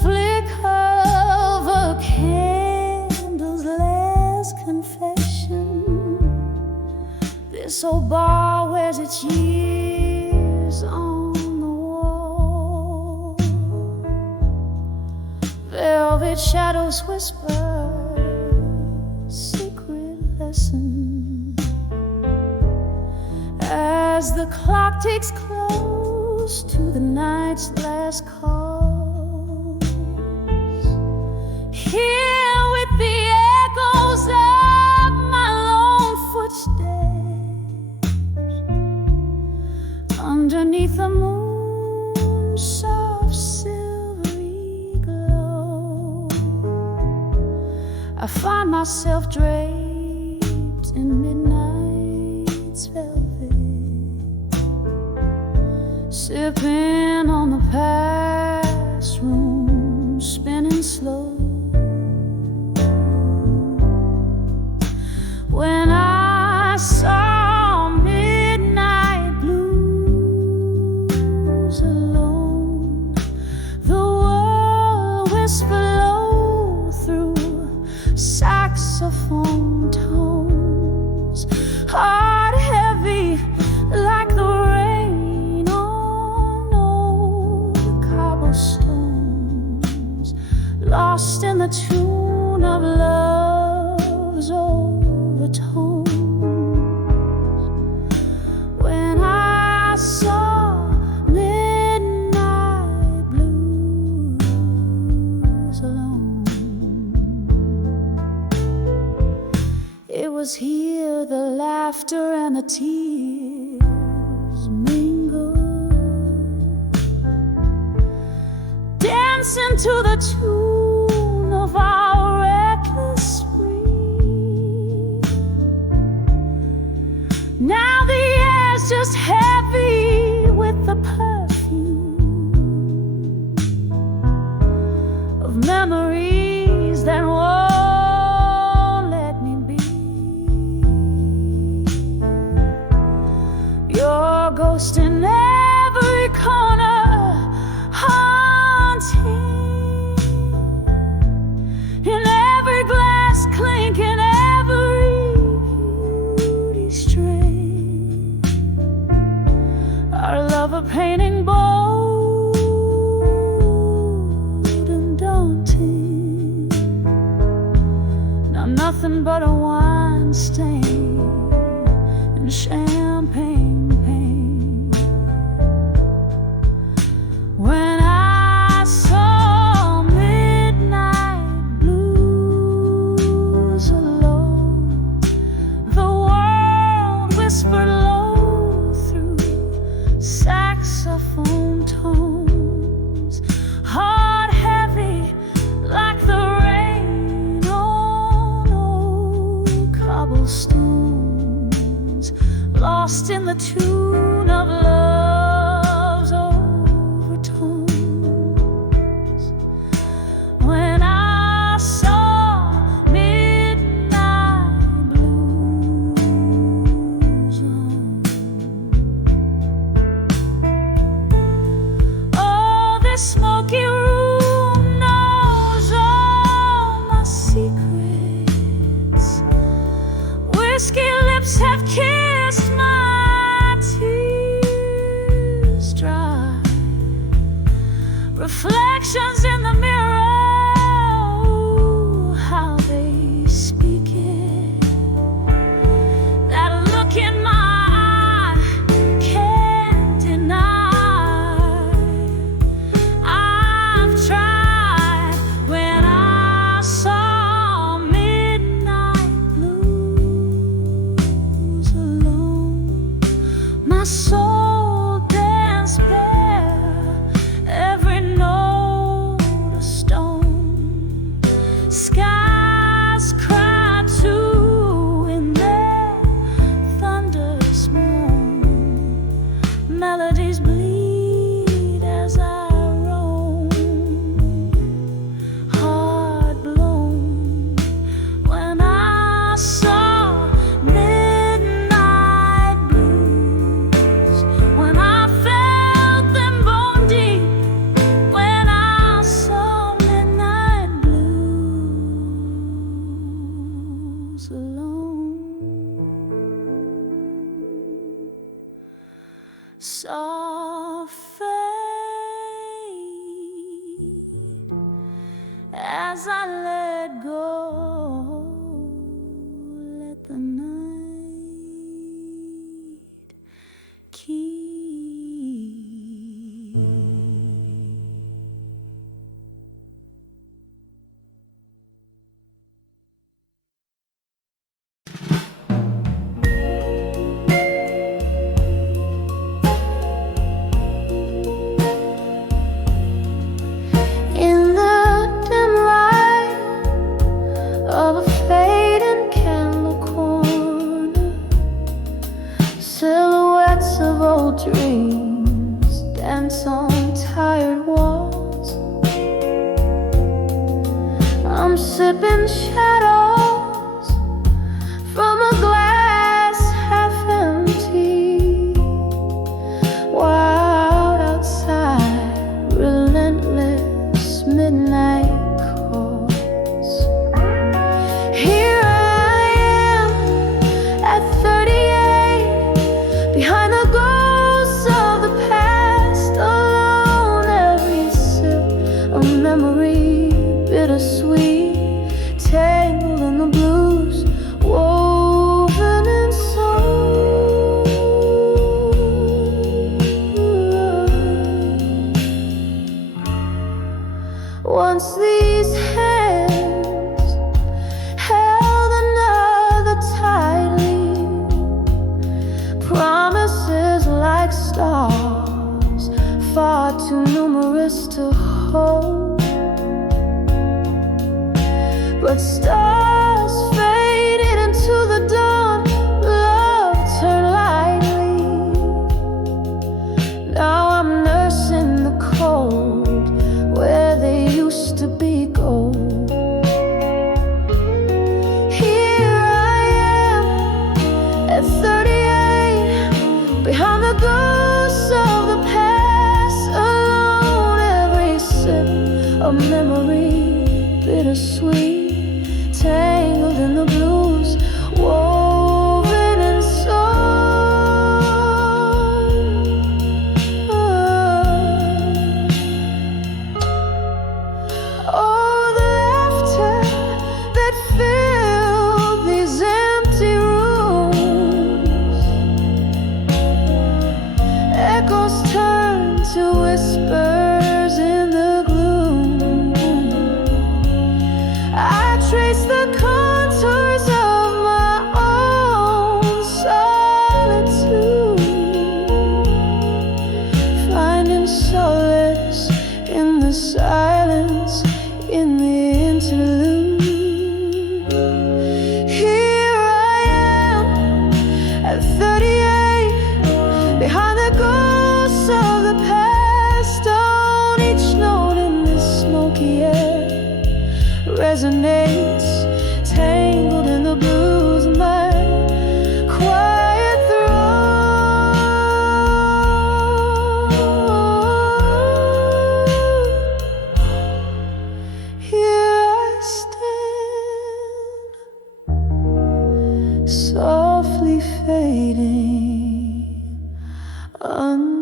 flicker of a candle's last confession. This old bar wears its years on the wall. Velvet shadows whisper secret lesson as the clock takes close to the night's last calls. Here with the echoes of my lone footsteps underneath the moon's soft silvery glow, I find myself draped in midnight's velvet, sipping on the past room, spinning slow. When I saw midnight blues alone, the world whispered low through saxophone tones, heart heavy like the rain on old cobblestones, lost in the tune of love's overtones. When I saw midnight blues alone, it was here the laughter and the tears mingled, dancing to the tune of our reckless spree. Now the air's just heavy with the perfume of memories that won't let me be. Your ghost in every corner, haunting, in every glass clink, in every beauty stray. Our love a painting bold and daunting, now nothing but a wine stain and champagne pain. When I saw midnight blues alone, the world whispered low through saxophone tones, heart heavy like the rain on old cobblestones, lost in the tune of love's overtones. When I saw midnight blues on, oh, this smoky room knows all my secrets. Whiskey lips have kissed my tears dry. Reflections in the mirror, ooh, how they speak it. That look in my eye can't deny. I've tried. When I saw midnight blues alone, my soul danced bare, every note a stone. Skies cried too in their thunderous moan. Melodies bleed as I roam, heart blown. When I saw midnight blues soft fade as I let go. Let the night keep. Dreams dance on tired walls. I'm sipping shadows from a glass half empty. Wild outside, relentless midnight calls. Here I am at 38, behind the bittersweet, tangled in the blues, woven in soul. Once these hands held another tightly, promises like stars, far too numerous to hold. But stars faded into the dawn, love turned lightly. Now I'm nursing the cold where they used to be gold. Here I am at 38, behind the ghosts of the past, alone. Every sip of memory, bittersweet, tangled in the blues, woven in song. Oh, the laughter that filled these empty rooms, echoes turn to whispers in the gloom. I trace the contours of my own solitude, finding solace in the silence, in the interlude. Here I am at 38, behind the ghosts of the past. On each note in this smoky air resonates, tangled in the blues, my quiet throat. Here I stand, softly fading, unknown.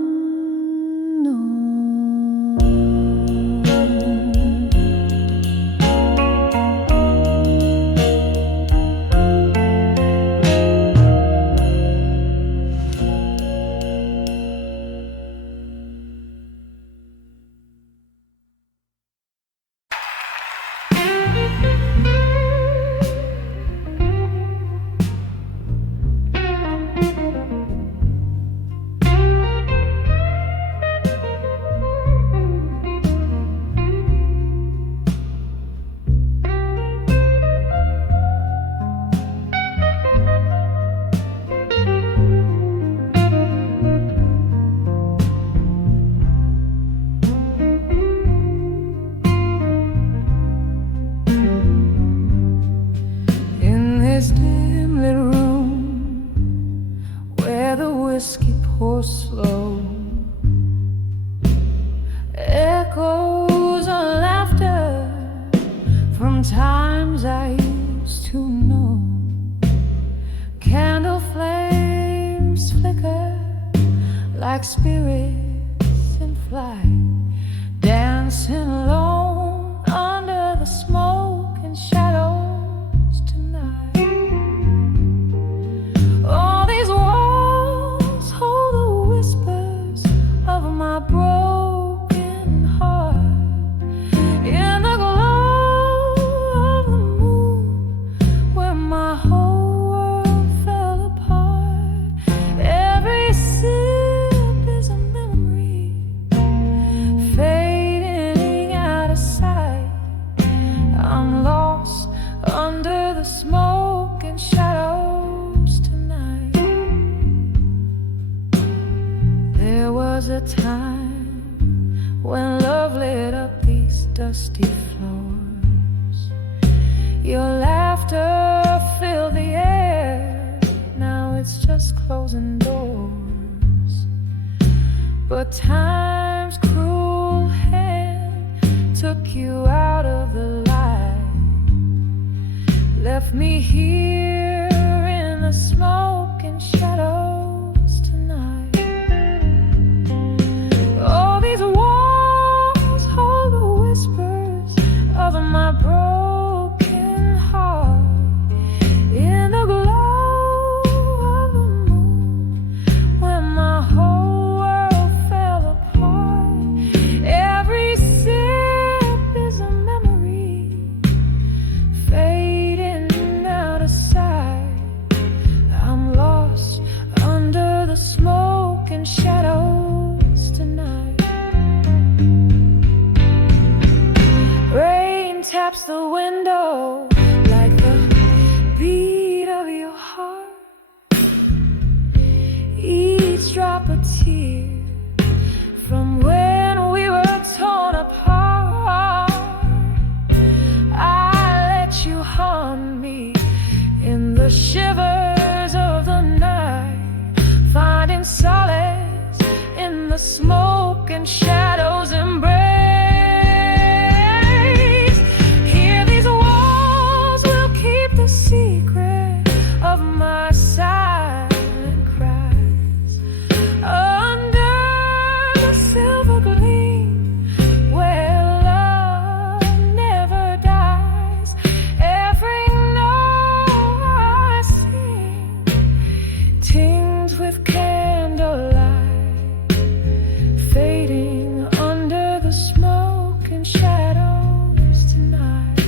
whiskey pours slow. Echoes of laughter from times I used to know. Candle flames flicker like like spirits in flight, dancing alone under the smoke and shadows tonight. All these walls hold the whispers of my broken heart. In the glow of the moon, where my whole world fell apart, every sip is a memory fading out of sight. I'm lost under the smoke and shadows tonight. There was a time when love lit up these dusty floors. Your laughter filled the air. Now it's just closing doors. But time's cruel hand took you out of the light, left me here in the smoke and shadows tonight. All these walls hold the whispers of my broken heart. In the glow of the moon, when my whole world fell apart, every sip is a memory fading out of sight. I'm lost under the smoke and shadows tonight. Rain taps the window like the beat of your heart. Each drop a tear from when we were torn apart. I let you haunt me in the shivers of the night, finding solace in the smoke and shadows embrace. Here these walls will keep the secret of my silent cries. Under the silver gleam where love never dies, every note I sing tinged with candlelight, fading under the smoke and shadows tonight.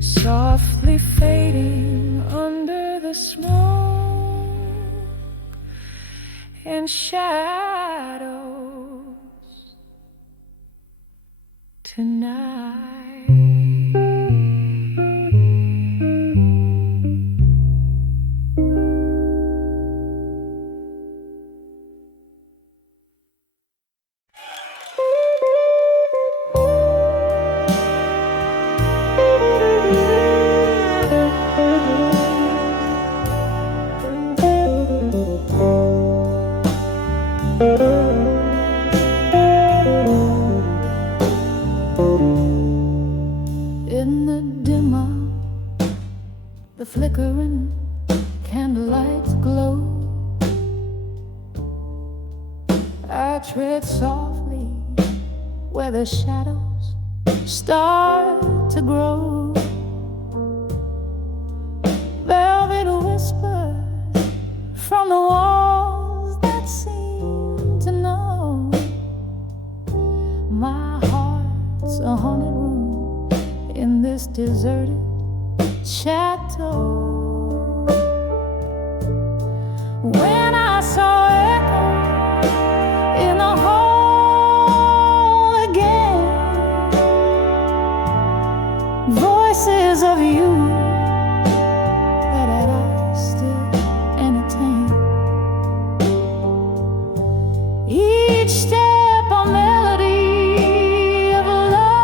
Softly fading under the smoke and shadows tonight. In the dimmer, the flickering candlelight's glow, I tread softly where the shadows start to grow. Velvet whispers from the walls that seem to know my heart's a haunted room in this deserted chateau. When I saw echo in the hall again, voices of you that I still entertain. Each step a melody of love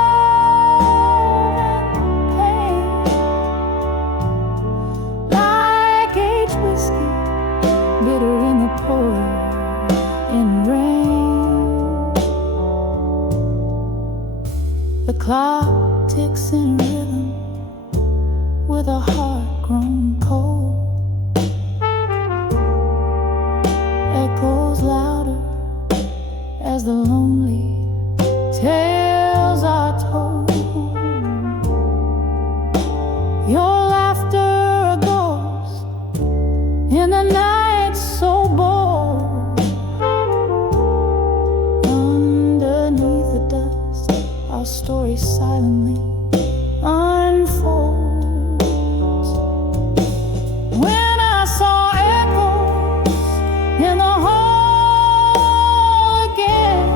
and pain, like aged whiskey, bitter in the pouring rain. The clock ticks in rhythm with a heart grown cold, echoes like the lonely tales are told. Your laughter a ghost in the night so bold. Underneath the dust, our story silently unfolds. When I saw echoes in the hall again,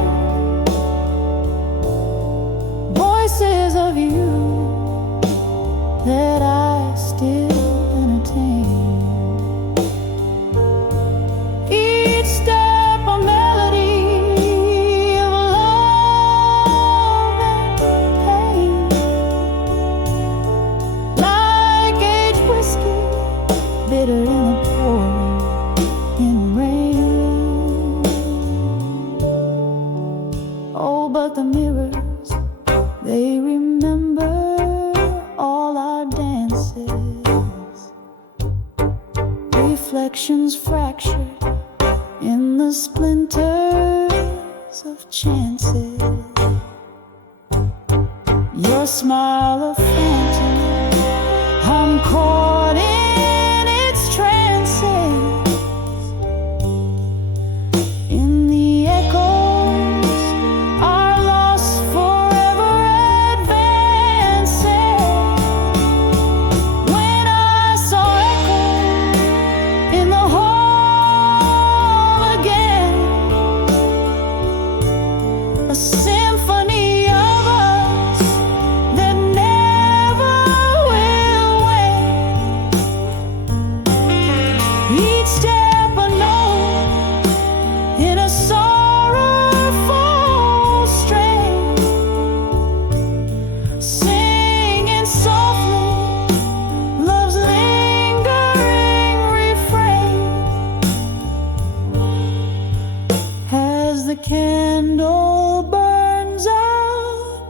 voices of you that I still entertain. Each step a melody of love and pain, like aged whiskey, bitter in the pouring in rain. Oh, but the mirrors, they remember all our dances, reflections fractured in the splinters of chances. Your smile a phantom, I'm caught in its trances. In the echoes, our lost forever advances. When I saw echoes in the hall again, a symphony of us that never will end. Each step a note in a sorrowful strain, singing softly love's lingering refrain. As the candle burns out,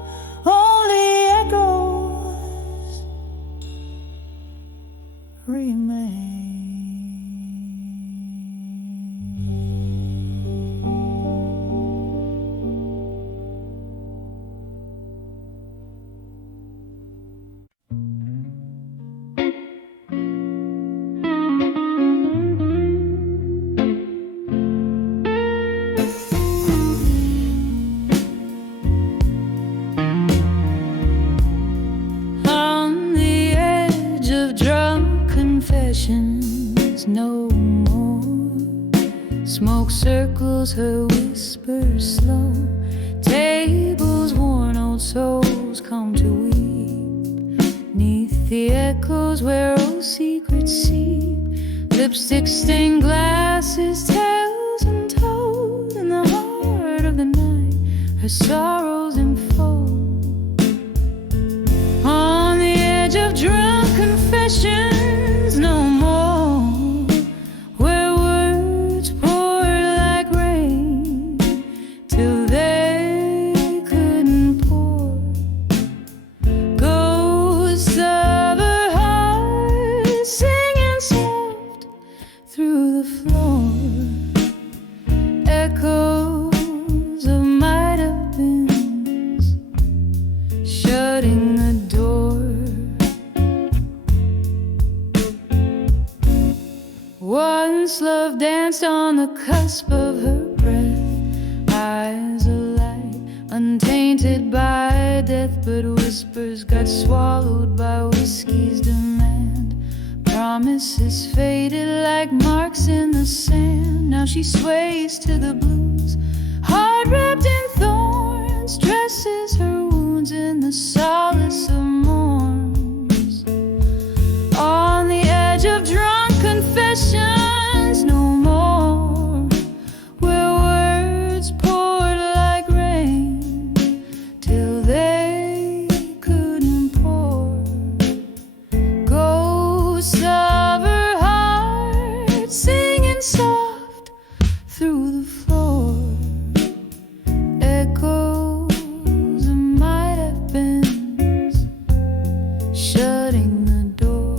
only echoes remain. On the edge of drunk confessions, no more. Smoke circles her whispers slow. Tables worn, old souls come to weep. Neath the echoes where old secrets seep. Lipstick stained glasses, tales untold. In the heart of the night, her sorrows unfold. On the edge of drunk confessions, no more. Where words poured like rain till they couldn't pour. Ghosts of her heart singing soft through the floor. Echoes of might have beens shutting the door. Once love danced on the cusp of her breath, eyes alight, untainted by death, but whispers got swallowed by whiskey's demand. Promises faded like marks in the sand. Now she sways to the blues, heart wrapped in thorns, dresses her wounds in the solace of morns. On the edge of drunk confessions, no more. Where words poured like rain till they couldn't pour. Ghosts of her heart singing soft through the floor. Echoes of might have been shutting the door.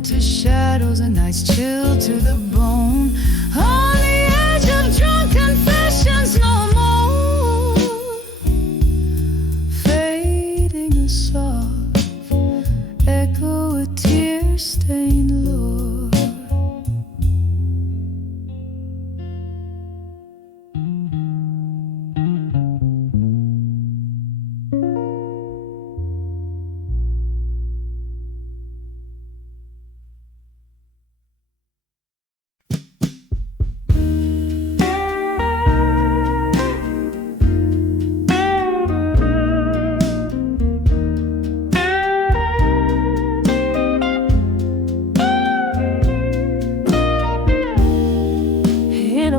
into shadows, a night's chill to the bone. On the edge of drunk confessions, no more. Fading a soft echo, a tear-stained lure.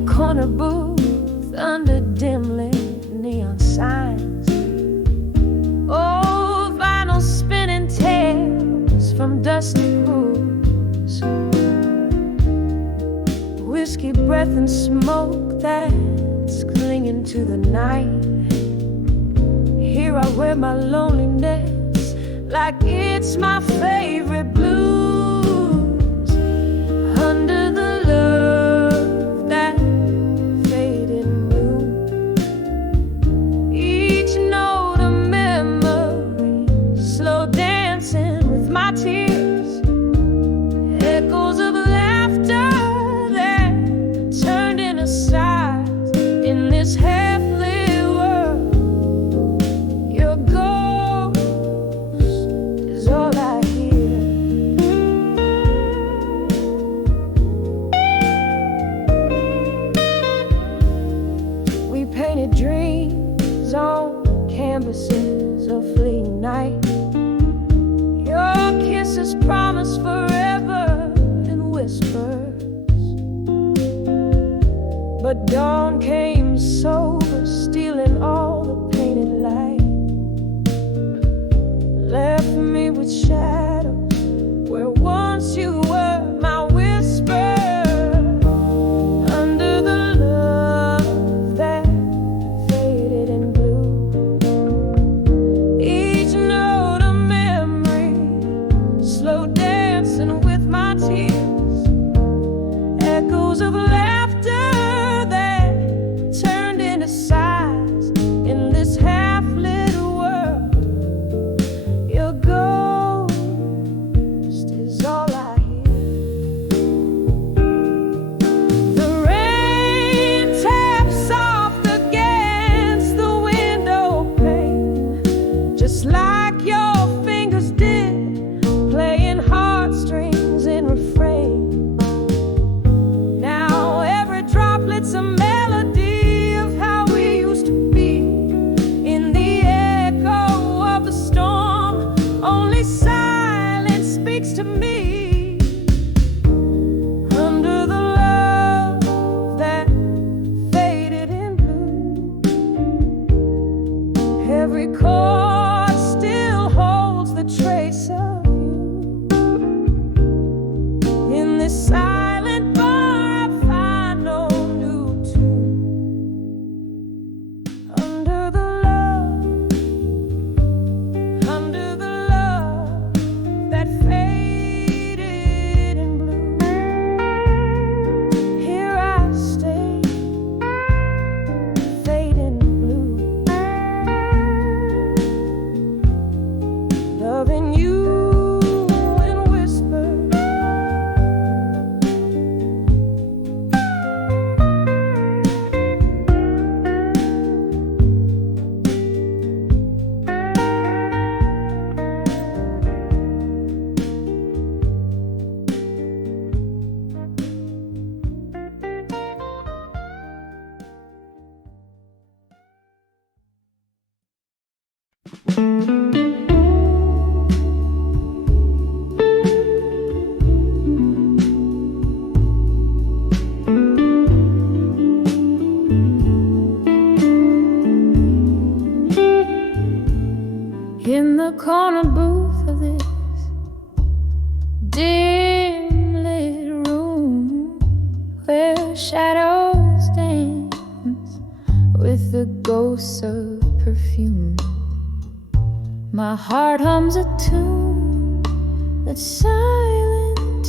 Corner booth under dim-lit neon signs. Oh, vinyl spinning tales from dusty rooms. Whiskey breath and smoke that's clinging to the night. Here I wear my loneliness like it's my favorite blues. Under the love that faded blue, each note a memory, slow dancing with my tears. Echoes of laughter that turned into sighs in this half-lit world. Your ghost is all I hear. We painted dreams on canvases of fleeting night. Your kisses promised forever in whispers, but dawn came sober, stealing all the painted light. Left me with shadows where once you were my whisper. Under the love that faded in blue, each note a memory, slow dancing with my tears. Echoes of laughter that turned into sighs in this half-lit world. Your ghost is all I hear. The rain taps soft against the window pane, just like your fingers did, playing heartstrings in refrain. Now every droplet's a melody of how we used to be. In the echo of the storm, only silence speaks to me. Under the love that faded in blue, every chord still holds the trace of you. In this silent bar I find no new tune. Under the love that faded in blue, here I stay, fading blue, loving you in whispers. In the corner booth of this dim-lit room, where shadows dance with the ghosts of perfume, my heart hums a tune that's silent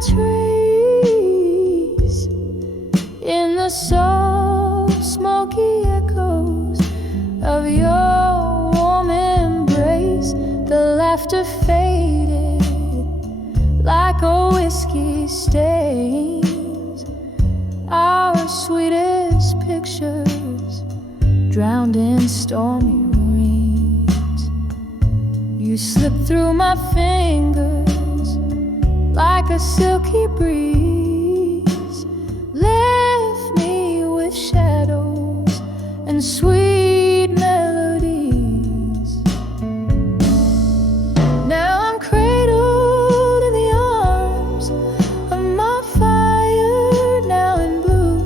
trace in the soft, smoky echoes of your warm embrace. The laughter faded like a whiskey stains our sweetest pictures, drowned in stormy rains. You slip through my fingers like a silky breeze, left me with shadows and sweet melodies. Now I'm cradled in the arms of my fire, now in blue.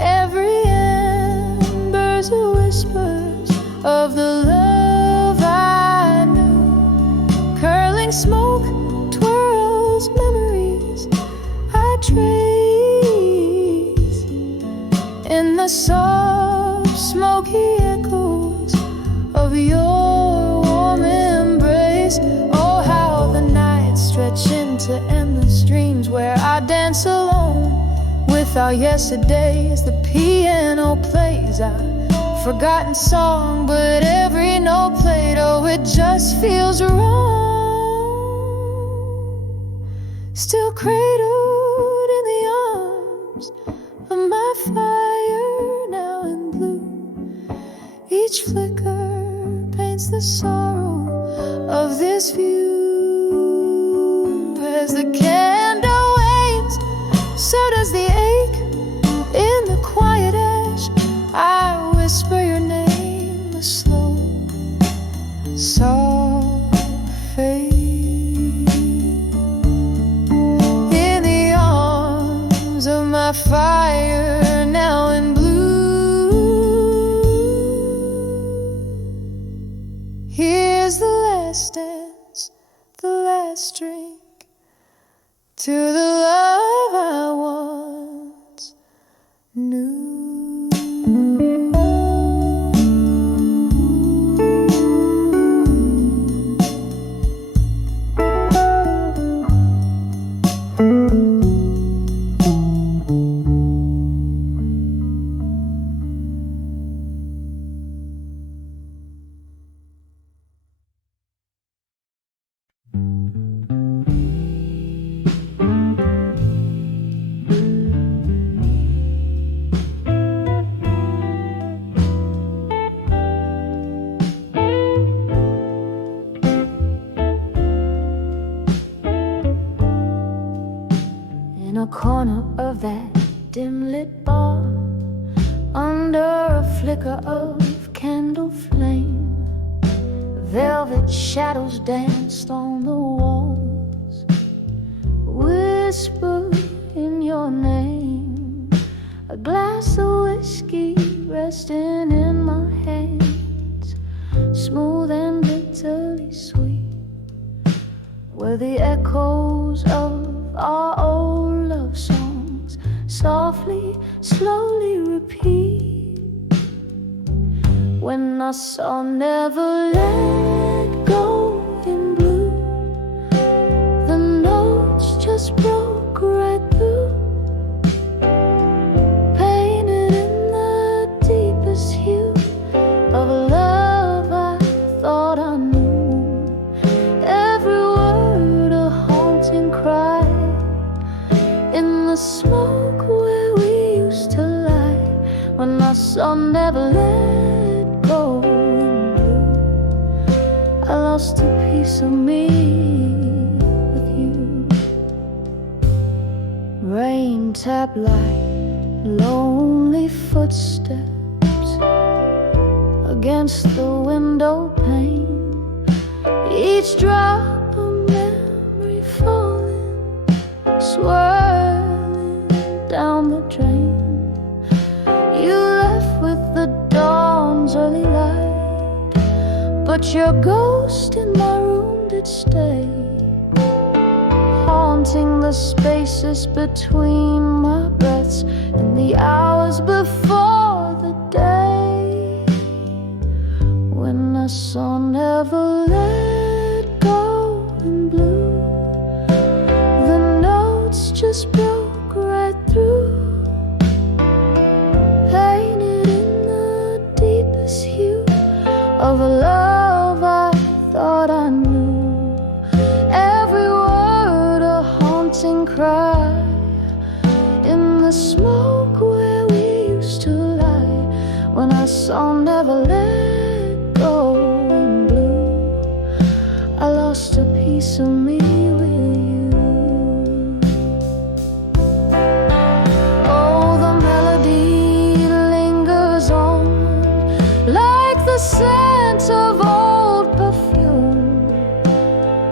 Every ember's a whispers of the love I knew. Curling smoke twirls memories I trace in the soft, smoky echoes of your warm embrace. Oh, how the nights stretch into endless dreams where I dance alone with our yesterdays. The piano plays a forgotten song, but every note played, oh, it just feels wrong. Still cradled in the arms of my fire, now in blue. Each flicker paints the sorrow of this view. As the candle wanes, so does the ache in the quiet ash. I whisper your name, a slow, soft fade. In the arms of my fire, now in blue. Here's the last dance, the last drink to the love I once knew. In a corner of that dim-lit bar, under a flicker of candle flame, velvet shadows danced on the walls, whisper in your name. A glass of whiskey resting in my hands, smooth and bitterly sweet, were the echoes of our old love songs, softly, slowly repeat. When I saw never let go in blue, the notes just broke right through, painted in the deepest hue of a love I thought I knew. Every word a haunting cry in the smoke where we used to lie. When I saw never let go in blue, I lost a piece of me with you. Rain tap like lonely footsteps against the window pane, each drop a memory falling, swirling down the drain. You left with the dawn's early light, but your ghost in my room did stay, haunting the spaces between my breaths and the hours before the day. When I saw never let go in blue, the note just broke right through, painted in the deepest hue of a love I thought I knew. Every word a haunting cry in the smoke where we used to lie. When I saw never let go in blue, I lost a piece of me with you. Oh, the melody lingers on like the scent of old perfume,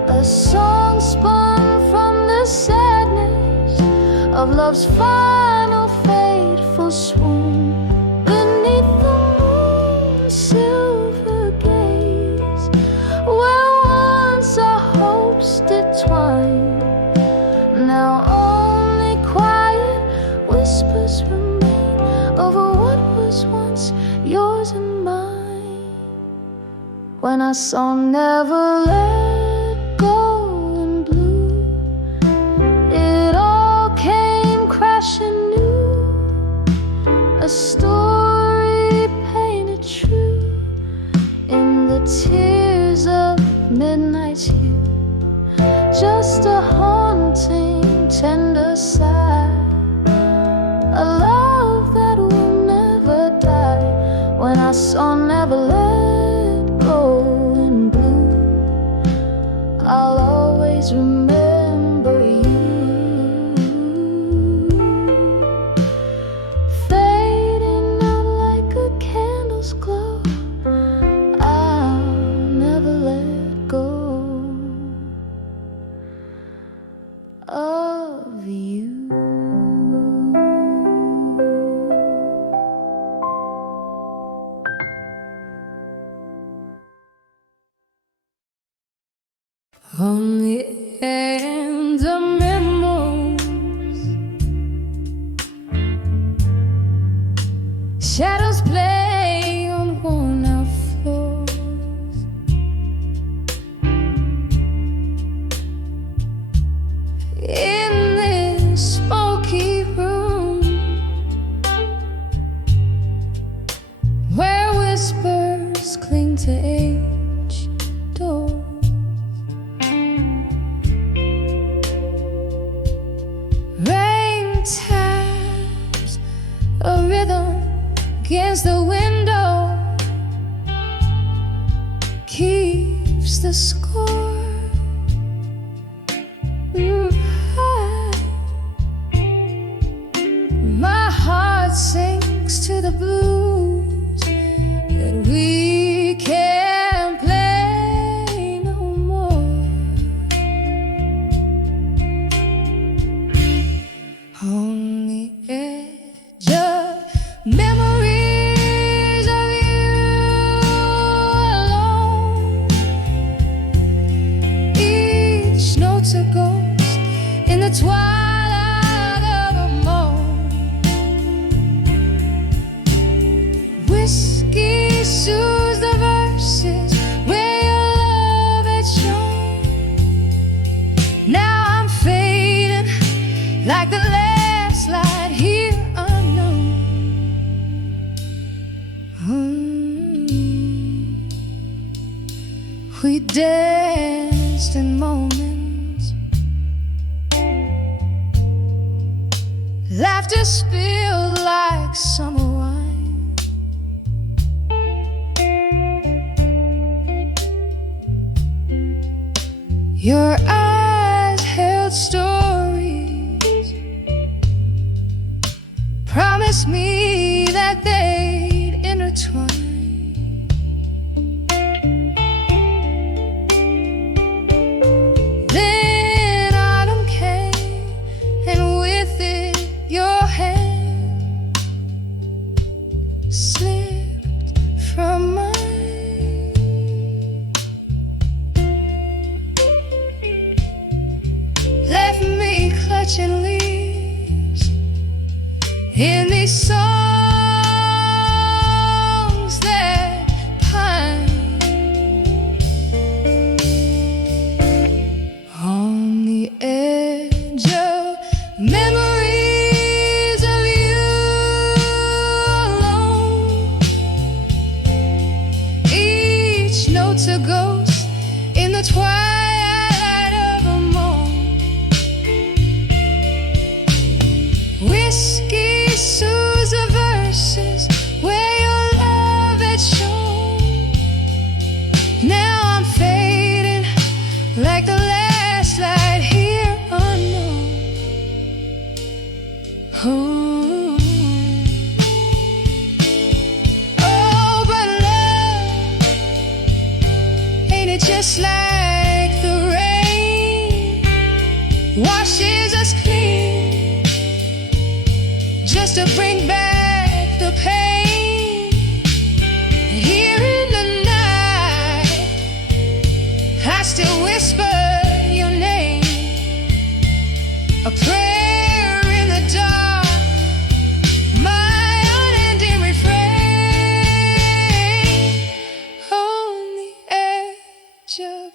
a song spun from the sadness of love's final fateful swoon. Beneath the moon's silver gaze, where once our hopes did twine, now only quiet whispers remain over what was once yours and mine. When I saw never let go in blue, it all came crashing new, a story painted true in the tears of midnight's hue, just a haunting tender sigh, a love that will never die. When I saw never let go in blue, I'll always remember you, fading out like a candle's glow. I'll never let go of you. On the end of memories, shadows play on worn out floors. In this smoky room, where whispers cling to aged doors, rain taps a rhythm against the window, keeps the score. My heart sinks to the blues that we can't play no more. On the edge of memories of you alone, each note's a ghost in the twilight of a moan. Whiskey soothes the verses where your love had shone. Now I'm fading like the landslide here unknown. We danced in moments, laughter spilled like summer wine. Your eyes held stories, promised me that they'd intertwine. Then autumn came, and with it your hand slipped from mine. Left me clutching leaves in these songs that pine. On the edge of just like the rain washes us clean, just to bring back the pain. Here in the night, I still whisper your name, a prayer in the dark, my unending refrain. On the edge of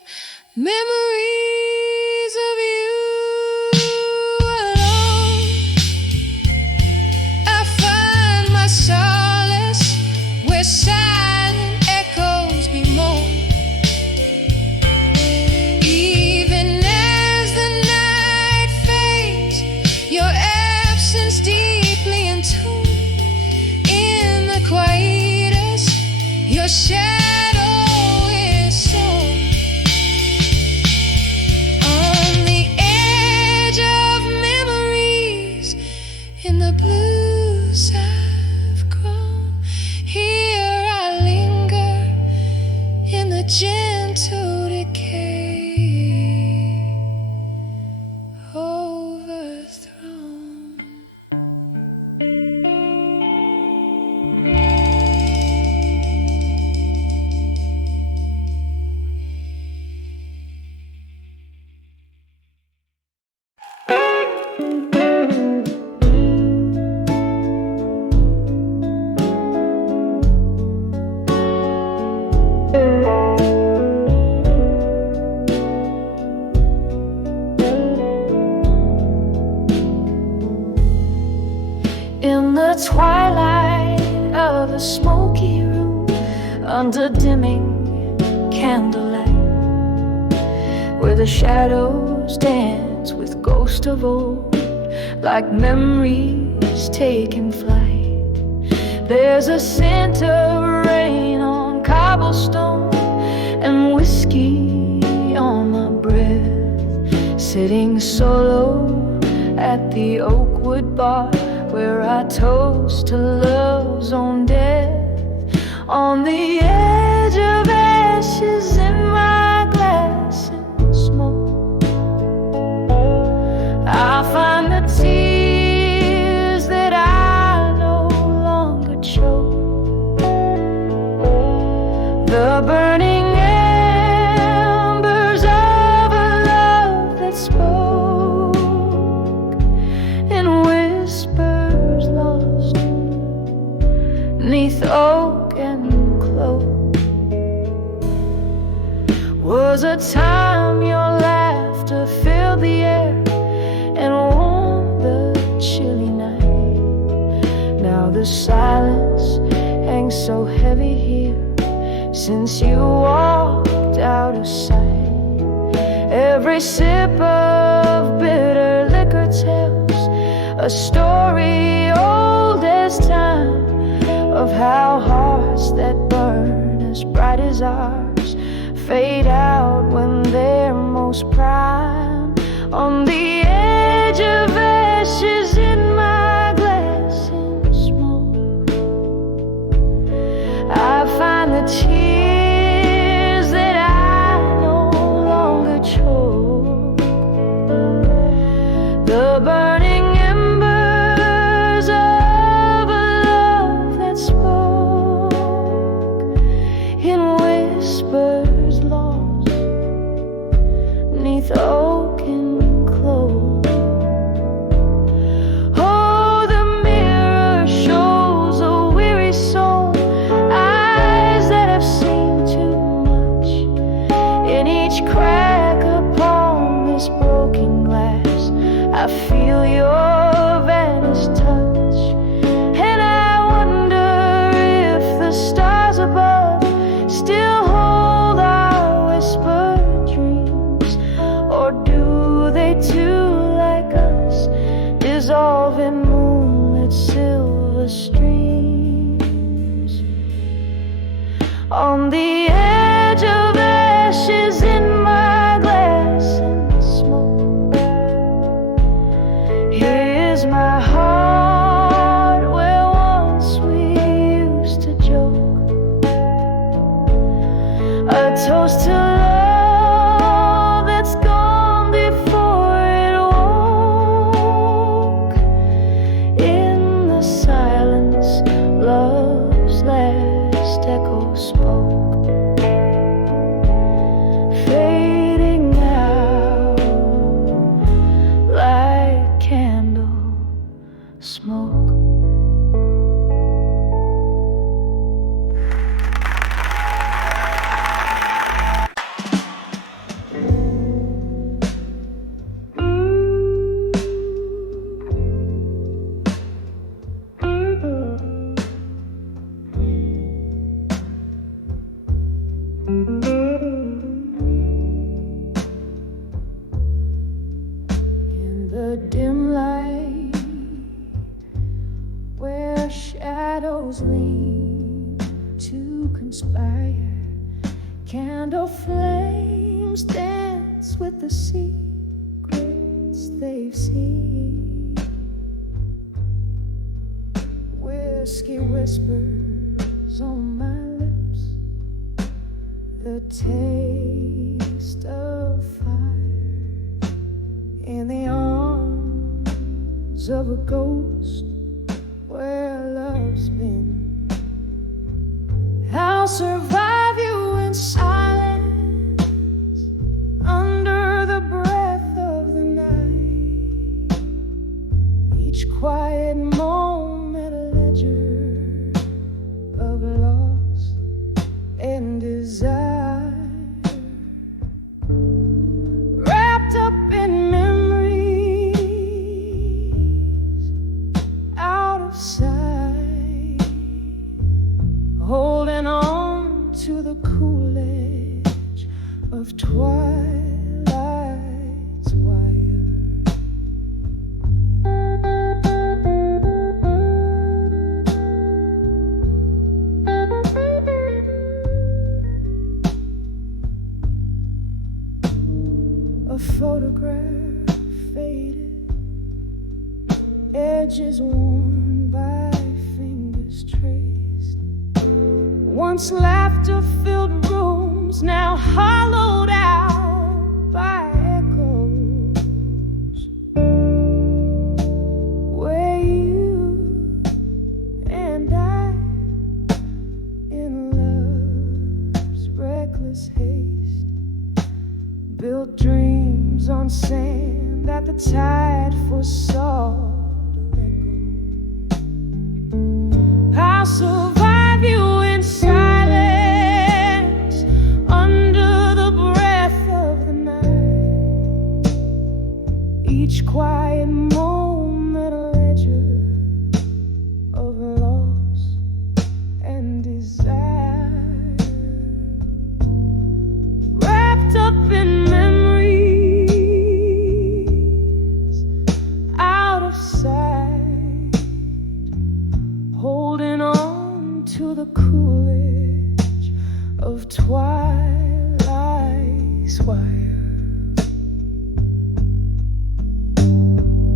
memories of you alone, I find my solace where silent echoes bemoan. Even as the night fades, your absence deeply entombed in the quietest, your shadow is sown. On the edge of memories, in the blues I've grown, here I linger in the gentle decay, overthrown. In the twilight of a smoky room, under dimming candlelight, where the shadows dance with ghosts of old, like memories taking flight. There's a scent of rain on cobblestone and whiskey on my breath, sitting solo at the Oakwood bar, where I toast to love's own death. On the edge of ashes in my glass and smoke, I find the tears that I no longer choke, the burning embers of a love that spoke in whispers lost 'neath oak and cloak. Was a time your laughter filled the air and warmed the chilly night. Now the silence hangs so heavy here since you walked out of sight. Every sip of bitter liquor tells a story old as time, of how hearts that burn as bright as ours fade out when they're most prime. On the edge of ashes in my glass and smoke, I find the tears that I no longer choke, the burning embers of a love that spoke in whispers lost 'neath oak and cloak. Oh, the mirror shows a weary soul, eyes that have seen too much. In each crack upon this broken glass, I feel your vanished touch, and I wonder if the stars above still hold our whispered dreams, or do they too, like us, dissolve in moonlit silver streams? On the edge of ashes in my glass and smoke, here's my heart where once we used to joke, a toast to love the dim light, where shadows lean to conspire. Candle flames dance with the secrets they've seen. Whiskey whispers on my lips, the taste of fire in the arms of a ghost where love's been. I'll survive you in silence under the breath of the night. Each quiet moment a ledger of loss and desire, wrapped up in memories out of sight, holding on to the cool edge of twilight's wire. A photograph faded, edges worn by fingers traced. Once laughter-filled rooms, now hollowed out by echoes, where you and I, in love's reckless haste, built dreams on sand that the tide foresaw to let go. I'll survive you in silence under the breath of the night. Each quiet moment a ledger of loss and desire, wrapped up in memories out of sight, holding on to the cool edge of twilight's wire.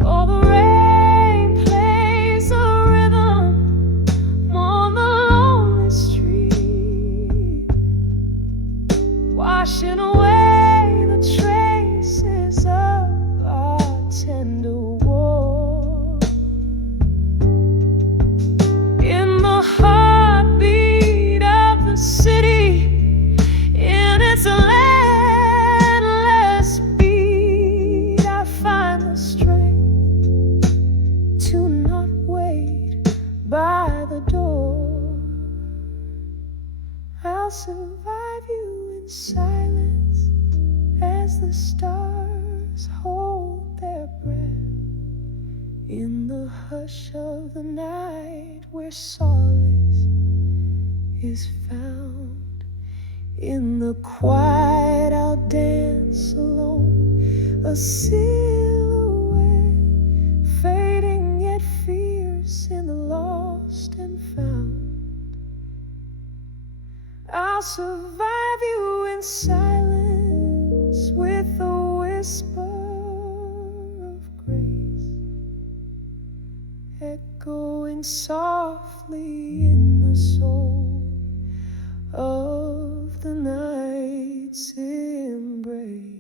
Oh, the rain plays a rhythm on the lonely street, washing away the traces of our tender war. In the heartbeat of the city, in its landless beat, I find the strength to not wait by the door. I'll survive you in silence as the stars hold their breath, in the hush of the night where solace is found. In the quiet I'll dance alone, a silhouette fading yet fierce in the lost and found. I'll survive you in silence with a whisper of grace, echoing softly in the soul of the night's embrace.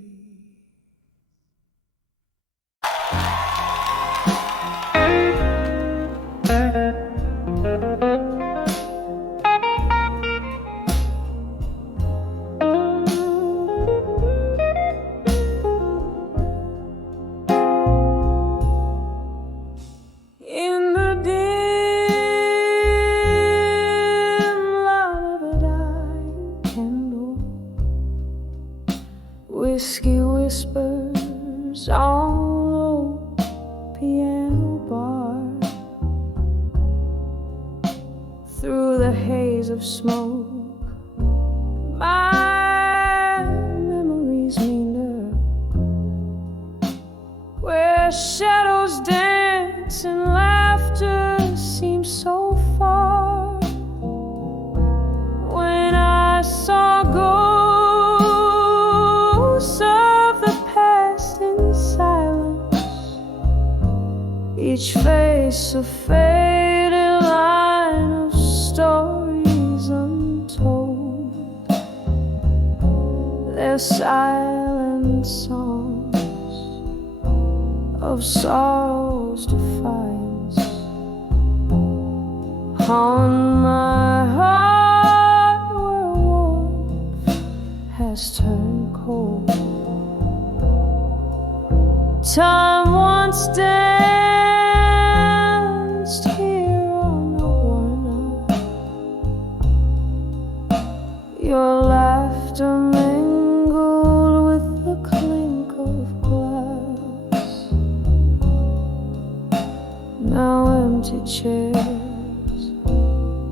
In the dim light of a dying candle, whiskey whispers on the piano bar. Through the haze of smoke, my memories linger, where Their shadows dance and laughter seems so far. When I saw ghosts of the past in silence, each face a faded line of stories untold. Their silent songs of sorrow's defiance haunt my heart where warmth has turned cold. Time once danced here on the Warner. Your laughter mingled with the clink of glass. Now empty chairs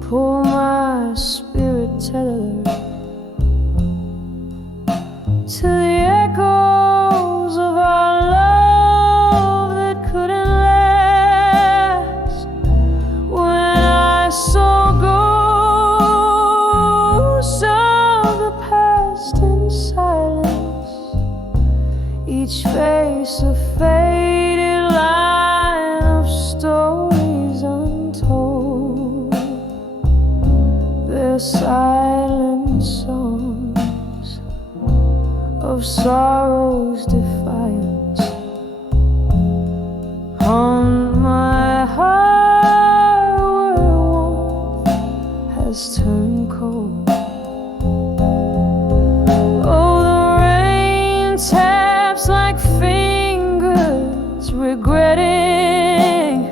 pull my spirit tethered to the echoes of our love that couldn't last. When I saw ghosts of the past in silence, each face a faded line of stories untold. Their silent songs of sorrow's defiance haunt my heart where warmth has turned cold. Oh, the rain taps like fingers regretting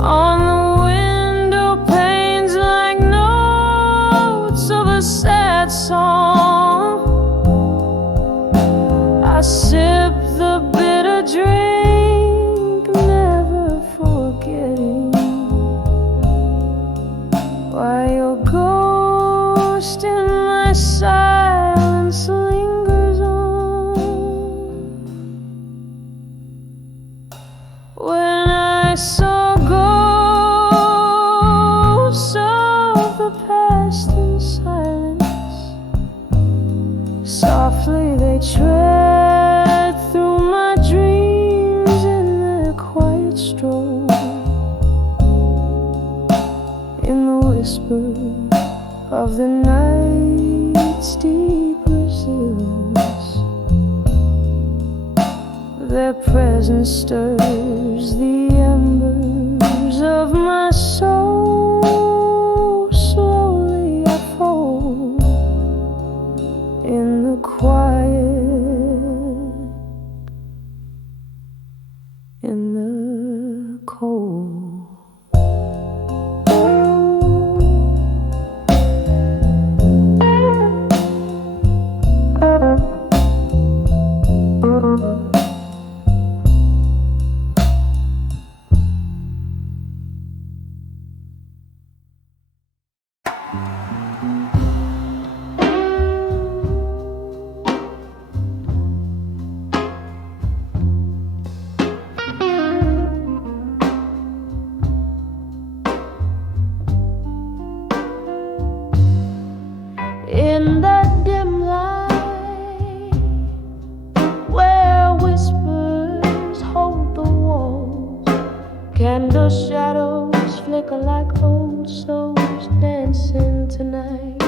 on the window panes like notes of a sad song. I sip the bitter drink, never forgetting why your ghost in my silence lingers on. When I saw ghosts of the past in silence, softly they tread through my dreams in their quiet stroll. In the whisper of the night's deeper silence, their presence stirs the embers of my soul. Slowly I fold in the quiet, in the cold. In the dim light where whispers hold the walls, candle shadows flicker like old souls dancing tonight.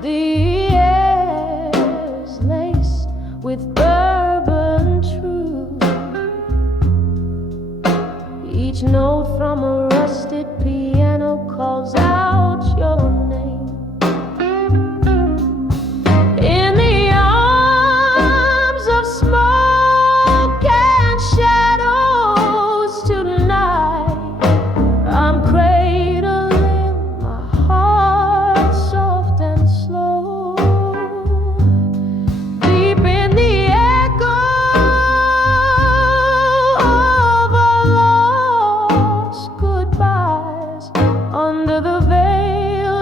The air's laced with bourbon truth, each note from a rusted piano calls out your name. In the arms of smoke and shadows tonight, I'm cradling my heart soft and slow. Deep in the echo of our lost goodbyes, under the veil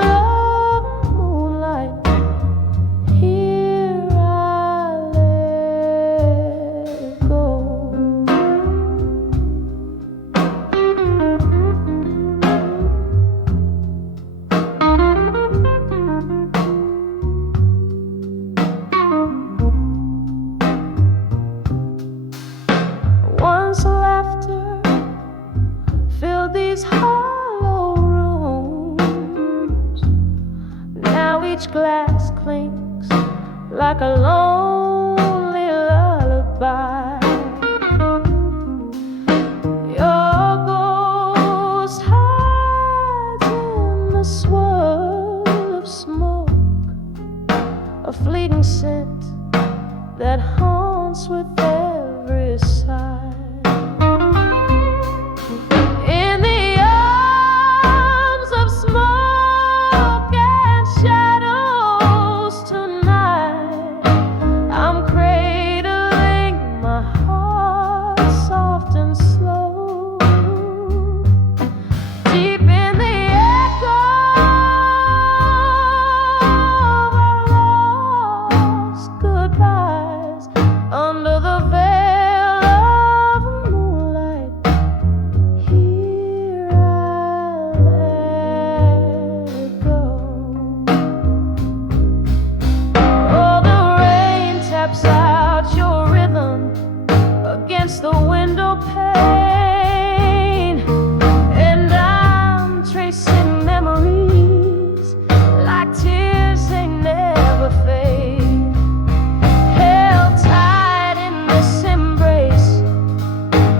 like a lonely lullaby. Your ghost hides in the swirl of smoke, a fleeting scent that haunts with every sigh. In the arms of smoke and shadows tonight, I'm cradling my heart soft and slow, deep in the echo of our lost goodbyes, under the veil of moonlight. Here I let it go. Oh, the rain taps out your rhythm against the window pane, and I'm tracing memories like tears they never fade. Held tight in this embrace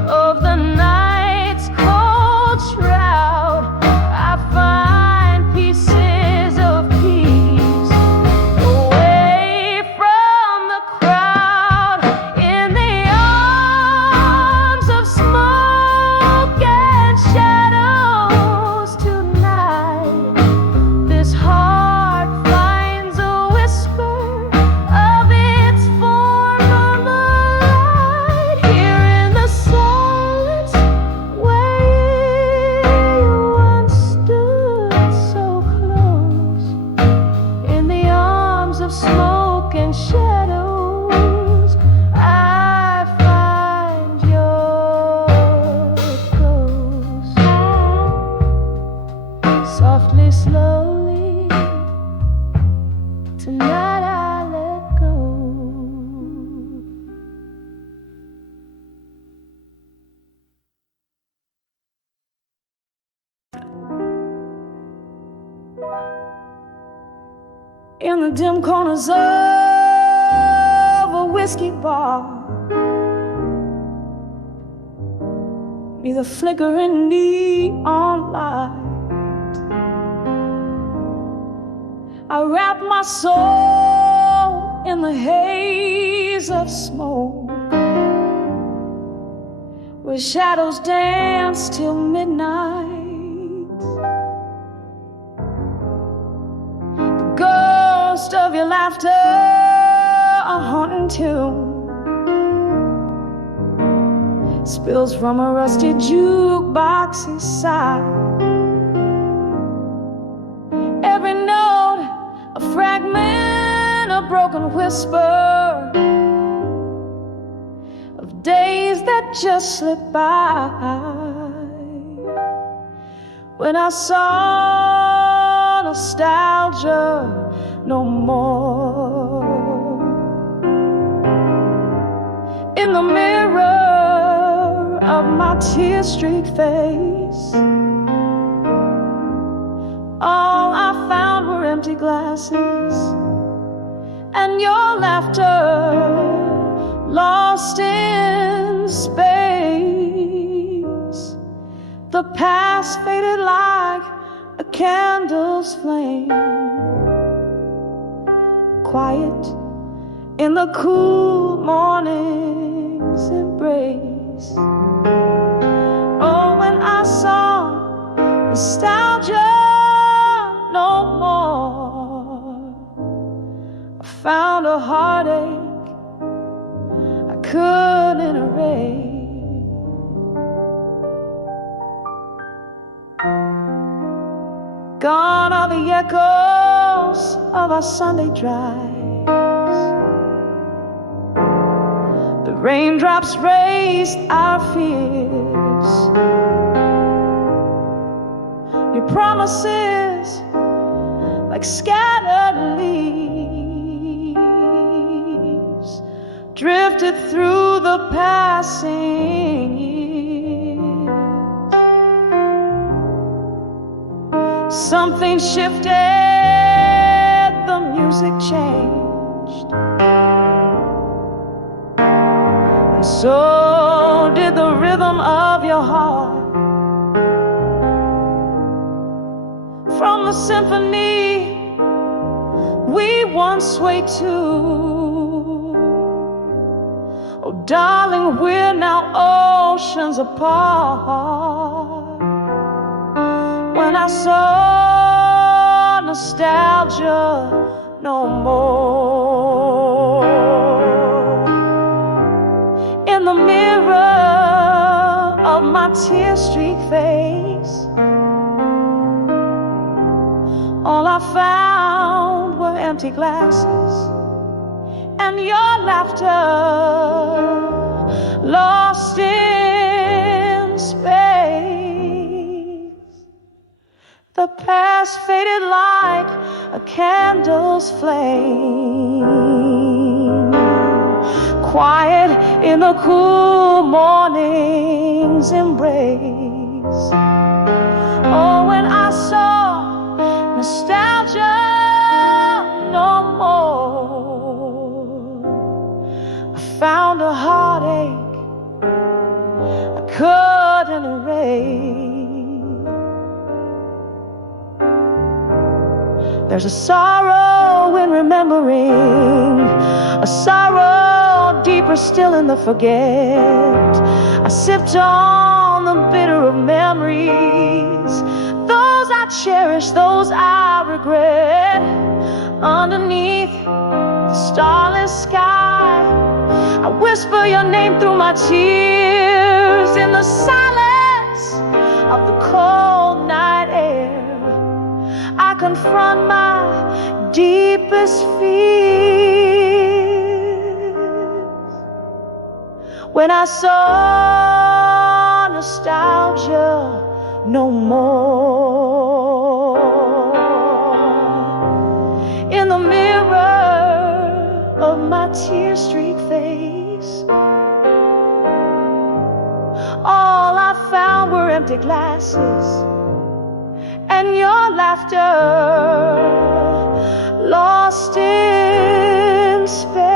of the night's cold shroud, I find pieces of peace away from the crowd. In the arms of smoke and shadows tonight, this heart finds a whisper of its former light. Here in the silence where you once stood so close, in the arms of smoke and shadows, I find your ghost. Softly, slowly, tonight I let go. In the dim corners of a whiskey bar, neath the flickering neon light, I wrap my soul in the haze of smoke, where shadows dance till midnight. The ghost of your laughter, a haunting tune, spills from a rusty jukebox inside. Every note a fragment, a broken whisper of days that just slipped by, when I saw nostalgia no more. In the mirror of my tear-streaked face, all I found were empty glasses and your laughter lost in space. The past faded like a candle's flame, quiet in the cool morning's embrace. Oh, when I saw nostalgia no more, I found a heartache I couldn't erase. Gone are the echoes of our Sunday drives. The raindrops raised our fears. Your promises like scattered leaves drifted through the passing years. Something shifted, the music changed. So did the rhythm of your heart. From the symphony we once swayed to, oh darling, we're now oceans apart. When I saw nostalgia no more, in the mirror of my tear-streaked face, all I found were empty glasses and your laughter lost in space. The past faded like a candle's flame, quiet in the cool morning's embrace. Oh, when I saw nostalgia no more, I found a heartache I couldn't erase. There's a sorrow in remembering, a sorrow deeper still in the forget. I sipped on the bitter of memories, those I cherish, those I regret. Underneath the starless sky, I whisper your name through my tears. In the silence of the cold night air, I confront my deepest fears. When I saw nostalgia no more, in the mirror of my tear-streaked face, all I found were empty glasses and your laughter lost in space.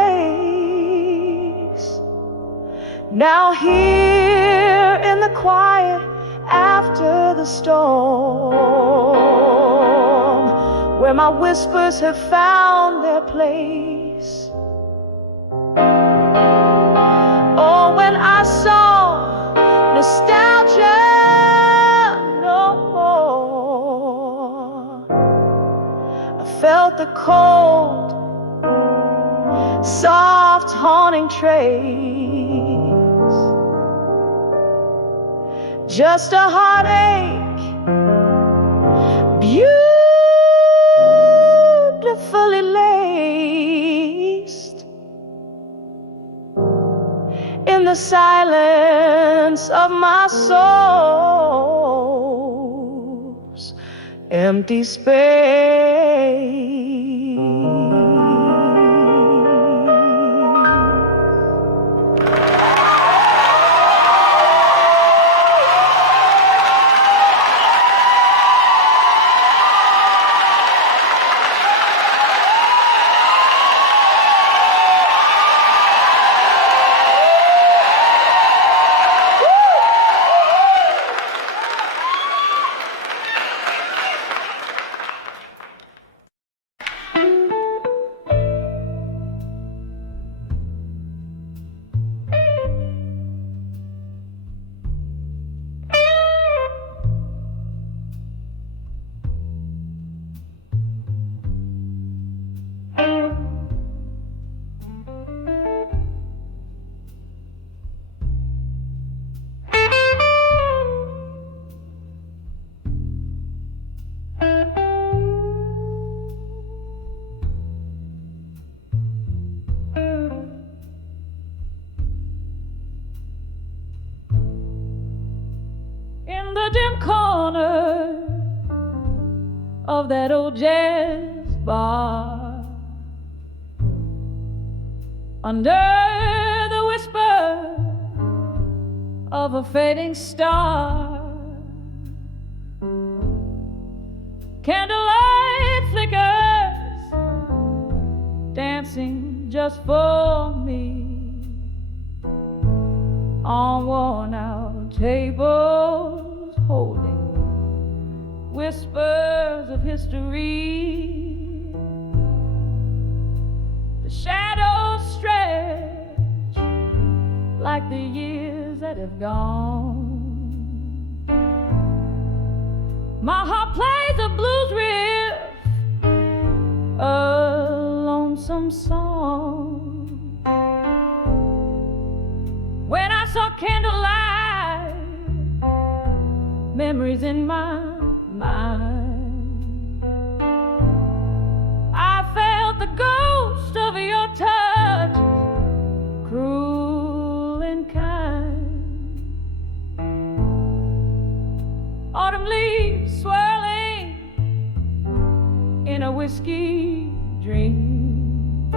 Now here in the quiet after the storm, where my whispers have found their place. Oh, when I saw nostalgia no more, I felt the cold, soft, haunting trace. Just a heartache, beautifully laced, in the silence of my soul's empty space. The dim corner of that old jazz bar, under the whisper of a fading star, candlelight flickers dancing just for me. on worn out tables holding whispers of history. The shadows stretch like the years that have gone. My heart plays a blues riff, a lonesome song. When I saw candlelight, memories in my mind, I felt the ghost of your touch, cruel and kind. Autumn leaves swirling in a whiskey dream,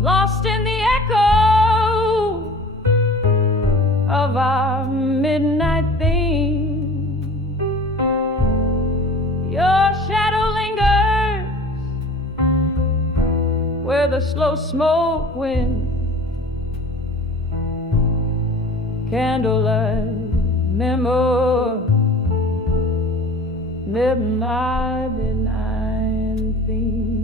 lost in the echo of our midnight theme. Your shadow lingers where the slow smoke wind, candlelight memory, midnight theme.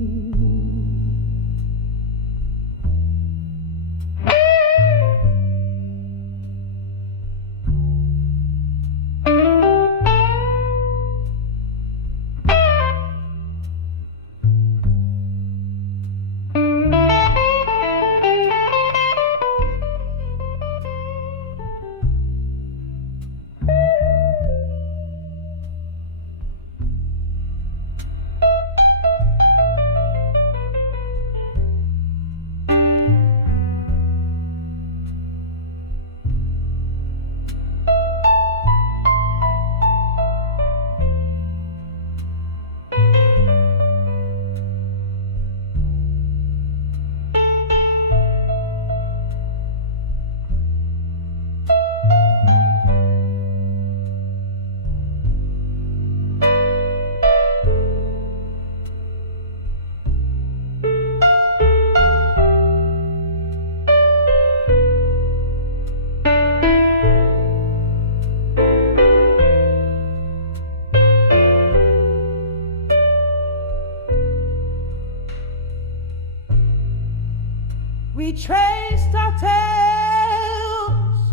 We traced our tales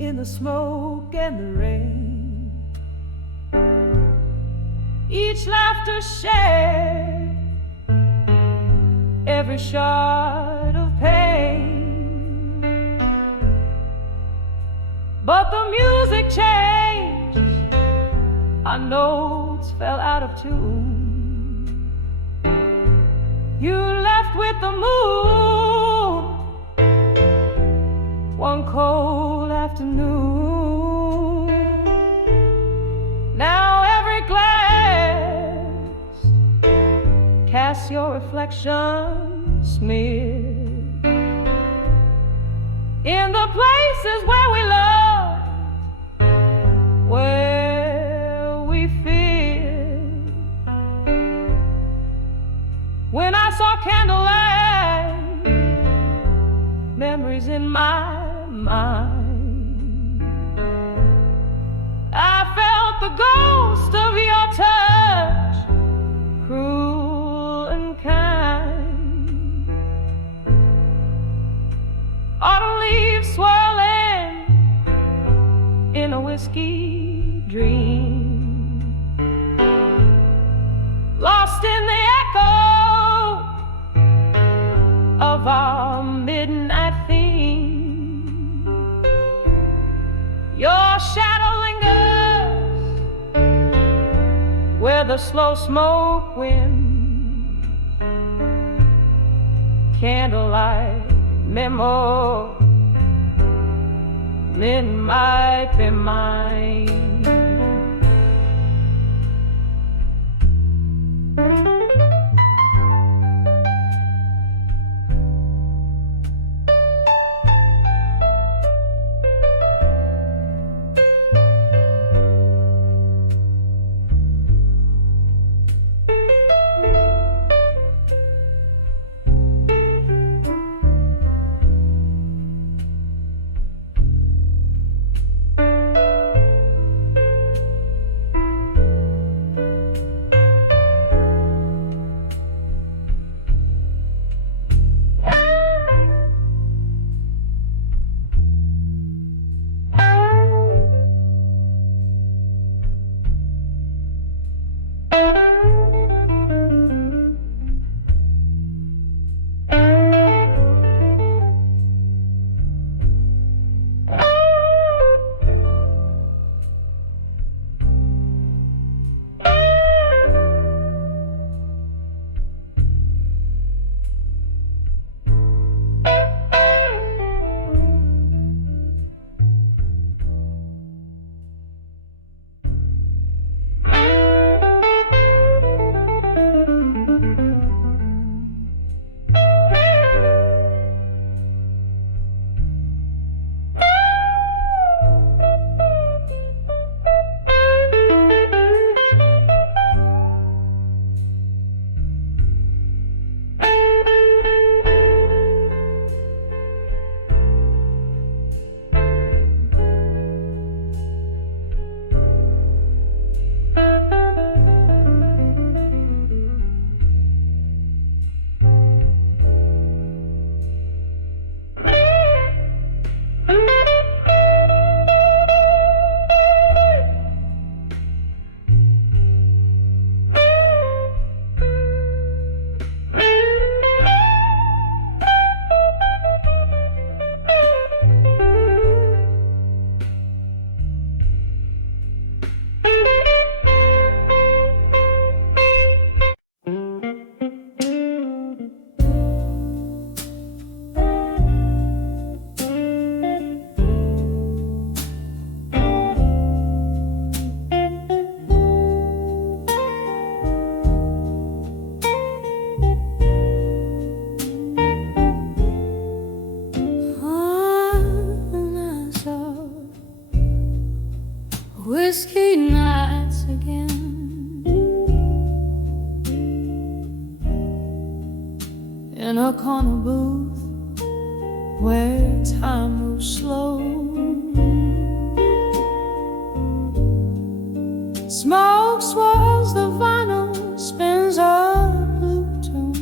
in the smoke and the rain, each laughter shared, every shard of pain. But the music changed, our notes fell out of tune. You left with the moon one cold afternoon. Now every glass casts your reflection smeared in the places where we loved, where we feared. When I saw candlelight, memories in my mind, I felt the ghost of your touch, cruel and kind. Autumn leaves swirling in a whiskey dream, lost in the echo of our midnight theme. Your shadow lingers where the slow smoke winds, candlelight memo, midnight be mine. whiskey nights again. In a corner booth where time moves slow, smoke swirls the vinyl, spins a blue tune.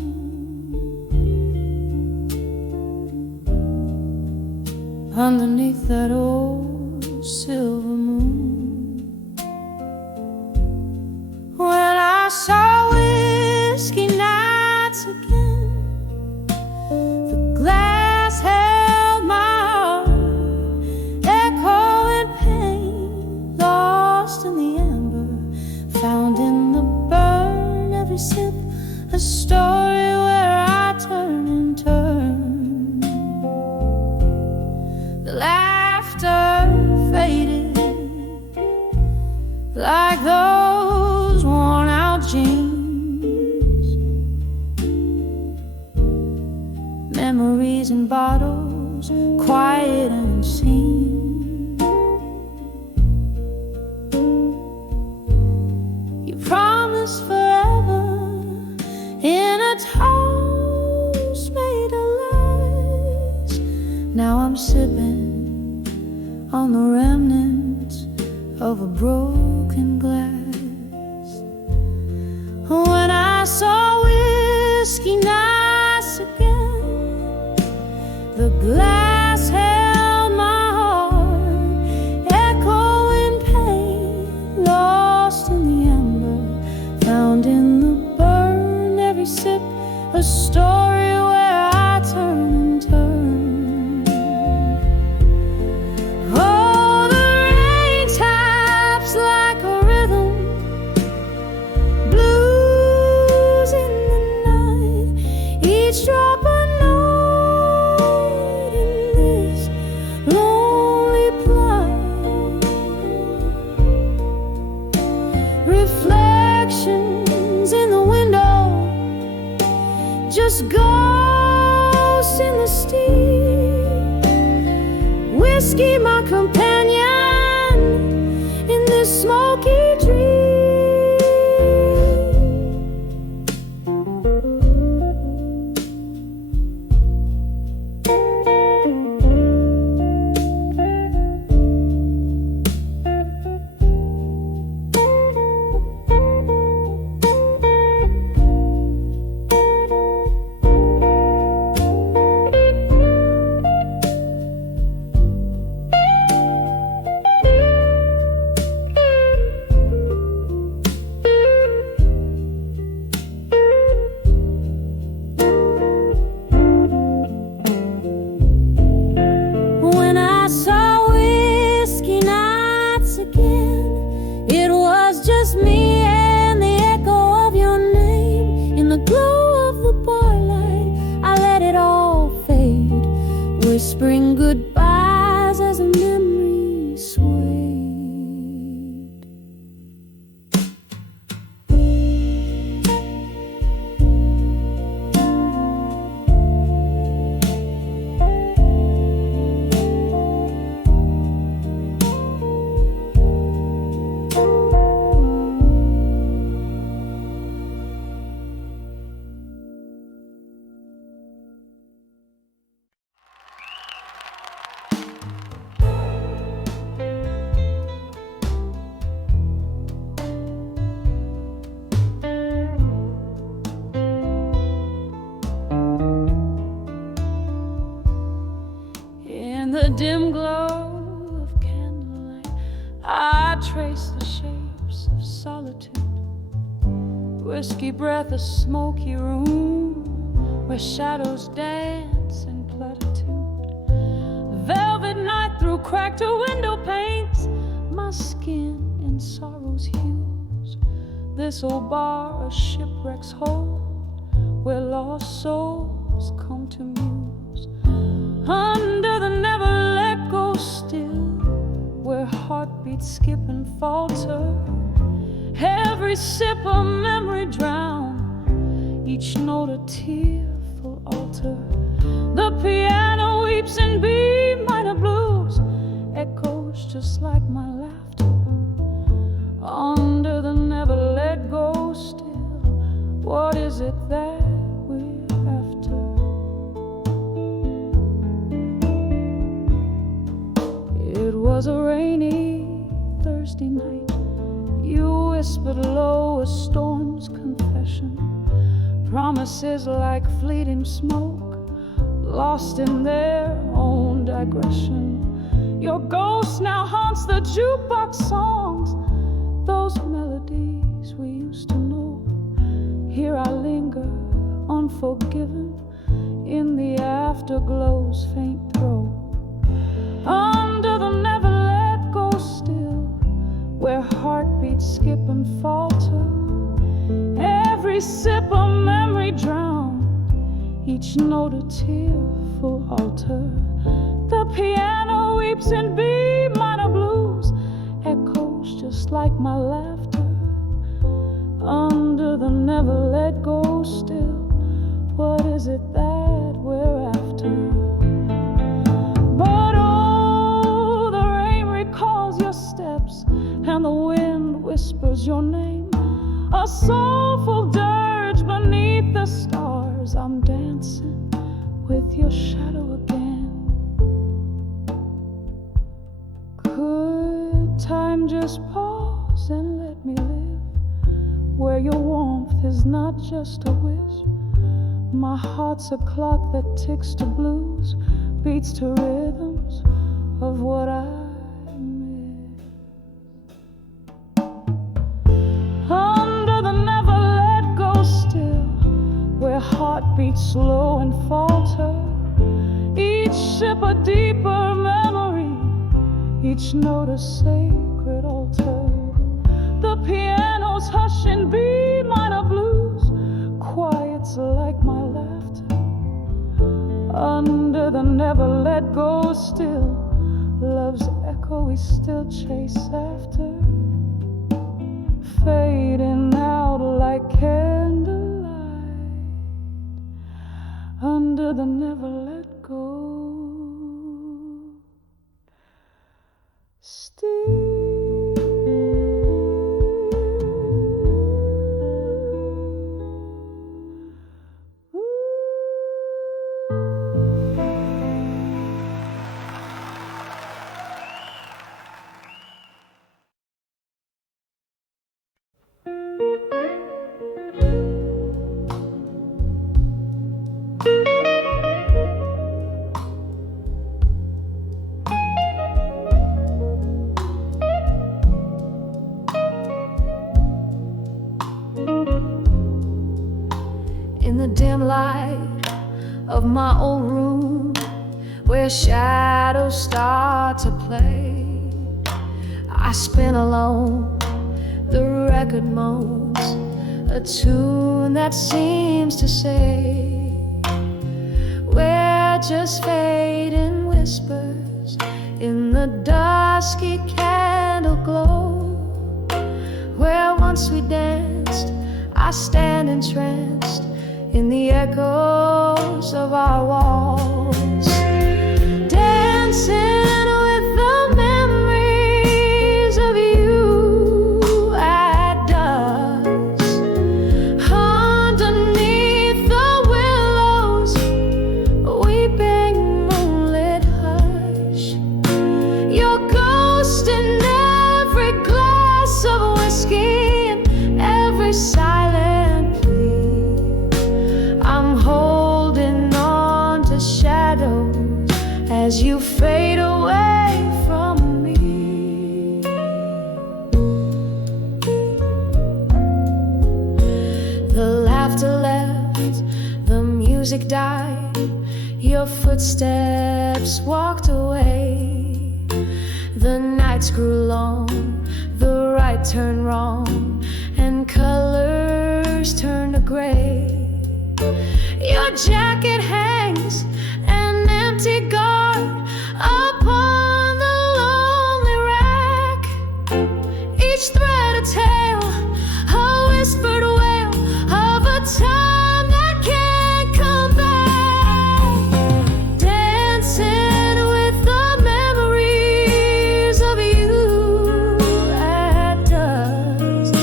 Underneath that old silver moon, when I saw whiskey nights again, the glass held my heart, echoing pain, lost in the amber, found in the burn, every sip a story where I turn and turn. The laughter faded like those worn out jeans, memories in bottles, quiet and unseen. You promised forever in a toast made of lies. Now I'm sipping on the remnants of a broken glass. When I saw whiskey nights again, the glass held my heart, echoing pain, lost in the amber, found in the burn, every sip a story where I turn and turn. Oh, the rain taps like a rhythm, blues in the night, each drop a note in this lonely plight. Reflections in the window, just ghosts in the steam. Whiskey, my companion in this smoky dream. When I saw whiskey nights again, it was just me and the echo of your name. In the glow of the bar light, I let it all fade, whispering goodbyes as a memory swayed. In the dim glow of candlelight, I trace the shapes of solitude. Whiskey breath, a smoky room where shadows dance in platitude. Velvet night through cracked window panes, my skin in sorrow's hues. This old bar, a shipwreck's hold, where lost souls come to muse. Under the never let go still, where heartbeats skip and falter. Every sip a memory drown, each note a tearful altar. The piano weeps in B minor blues, echoes just like my laughter. it that we're after? It was a rainy Thursday night. You whispered low a storm's confession, promises like fleeting smoke, lost in their own digression. Your ghost now haunts the jukebox songs, those melodies we used to know. Here I linger, unforgiven, in the afterglow's faint throe. Under the never let go still, where heartbeats skip and falter, every sip a memory drowned, each note a tearful altar. The piano weeps in B minor blues, echoes just like my laughter. Under the never let go still, what is it that we're after? But oh, the rain recalls your steps, and the wind whispers your name. A soulful dirge beneath the stars, I'm dancing with your shadow again. Could time just pause and let me live where your warmth is not just a wisp? My heart's a clock that ticks to blues, beats to rhythms of what I miss. Under the never let go still, where heartbeats slow and falter, each sip a deeper memory, each note a sacred altar. The piano's hush in B minor blues, quiet's like my laughter. Under the never let go still, love's echo we still chase after, fading out like candlelight. Under the never let go still. In the dim light of my old room, where shadows start to play, I spin alone, the record moans a tune that seems to say, we're just fading whispers in the dusky candle glow. Where once we danced, I stand entranced in the echoes of our walls, dancing with the memories of you at dusk. Underneath the willows, weeping moonlit hush, your ghost in every glass of whiskey, in every silent plea. I'm holding on to shadows as you fade away from me. The laughter left, the music died, your footsteps walked away. The nights grew long, the right turned wrong, and colors turned to gray. Your jacket hangs an empty guard upon the lonely rack, each thread a tale, a whispered wail of a time that can't come back. Dancing with the memories of you at dusk.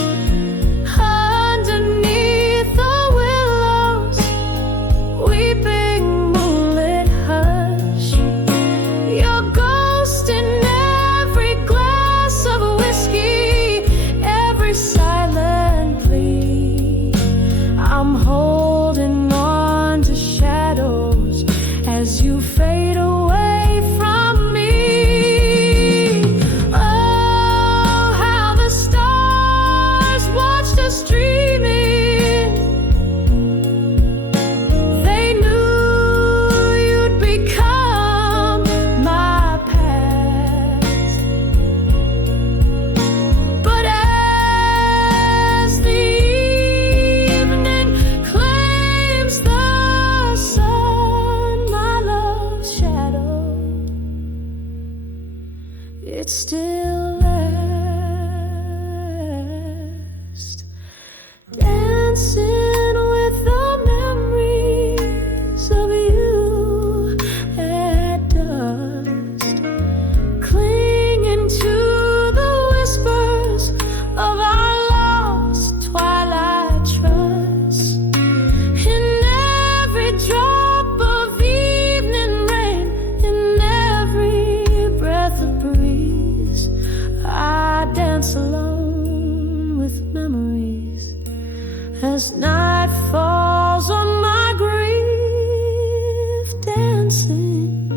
Underneath the willows, you fade away from me. Oh, how the stars watched us dreaming. They knew you'd become my past. But as the evening claims the sun, my love's shadow, it still lasts, dancing with the memories of you at dusk, clinging to the whispers of our lost twilight trust. In every drop of evening rain, in every breath of breeze, I dance alone with memories as night falls on my grief, dancing,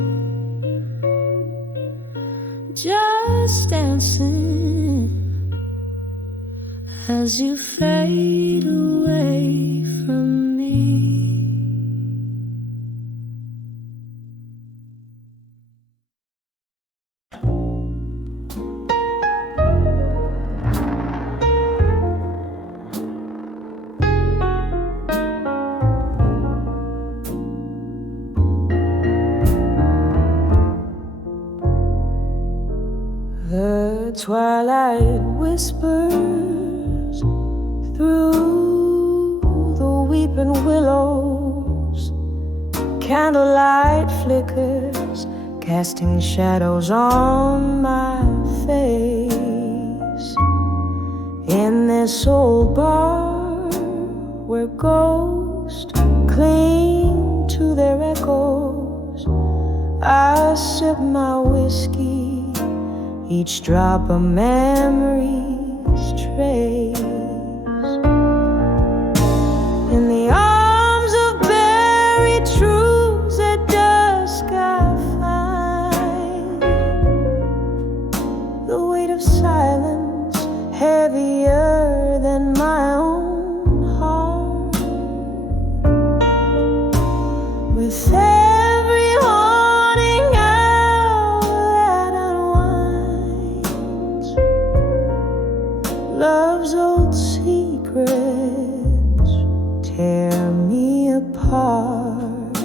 just dancing, as you fade away from me. The twilight whispers through the weeping willows. Candlelight flickers, casting shadows on my face. In this old bar where ghosts cling to their echoes, I sip my whiskey, each drop a memory's trace. In the arms of buried truths at dusk I find the weight of silence heavier than my own heart. With every haunting hour that unwinds love's old secrets tear me apart.